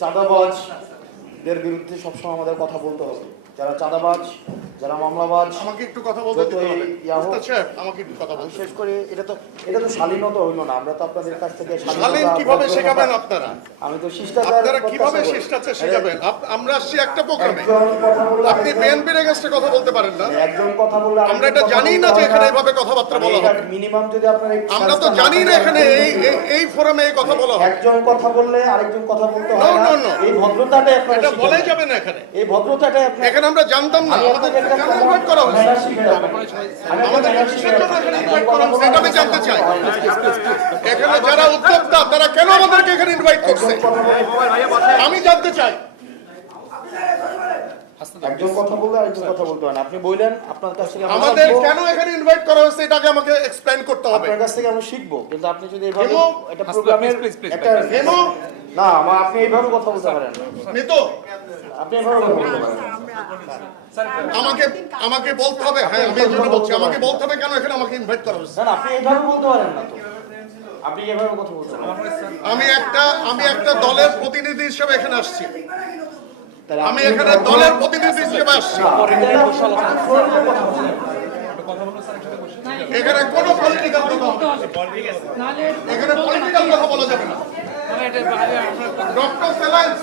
চাঁদাবাজদের বিরুদ্ধে সবসময় আমাদের কথা বলতে হবে। যারা চাঁদাবাজ, যারা মামলাবাজ, আমাকে একটু কথা বলতে দিতে হবে। আমাকে একটু কথা বলতে বিশেষ করে এটা তো শালীনতা হইল না। আমরা তো আপনাদের কাছ থেকে শালীন কিভাবে শেখাবেন আপনারা? আমি তো শিষ্টাচার আপনারা কিভাবে শিষ্টাচার শেখাবেন? আমরা আসছি একটা প্রোগ্রামে, আপনি বিএনপির এগেইনস্টে কথা বলতে পারেন না। একজন কথা বললে আমরা এটা জানি না যে এখানে এইভাবে কথাবার্তা বলা হবে। মিনিমাম যদি আপনারা আমরা তো জানি না এখানে এই ফোরামে এই কথা বলা হবে। একজন কথা বললে আরেকজন কথা বলতে হয় না। এই ভদ্রতাটাই আপনারা এটা বলাই যাবে না এখানে। এই ভদ্রতাটাই আপনারা এখানে আমরা জানতাম না, আমাদের কেন ইনভাইট করা হয়েছে? আমাদের কিসের জন্য এখানে ইনভাইট করা হয়েছে এটা আমি জানতে চাই। এখানে যারা উদ্যোক্তা তারা কেন আমাদেরকে এখানে ইনভাইট করছে আমি জানতে চাই। একজন কথা বললে আরেকজন কথা বলতে হয় না। আপনি বললেন আপনার কাছ থেকে আমাদের কেন এখানে ইনভাইট করা হয়েছে এটাকে আমাকে এক্সপ্লেইন করতে হবে। আপনার কাছ থেকে আমরা শিখবো, কিন্তু আপনি যদি এইভাবে একটা প্রোগ্রামের একটা না আপনি এইভাবে কথা বলতে পারেন না। নিতো আপনি এইভাবে কথা বলতে পারেন না। আমাকে বলতে হবে। হ্যাঁ, আমি এজন্য বলছি আমাকে বলতে হবে কেন এখানে আমাকে ইনভাইট করা হয়েছে। না আপনি এইভাবে বলতে পারেন না তো। আপনি এইভাবে কথা বলতে পারেন। আমি একটা দলের প্রতিনিধি হিসেবে এখানে আসছি। আমি এখানে দলের প্রতিনিধি হিসেবে আসছি। এখানে কোনো পলিটিক্যাল কথা হবে না। এখানে পলিটিক্যাল কথা বলা যাবে না। ডক্টর সেলাইন্স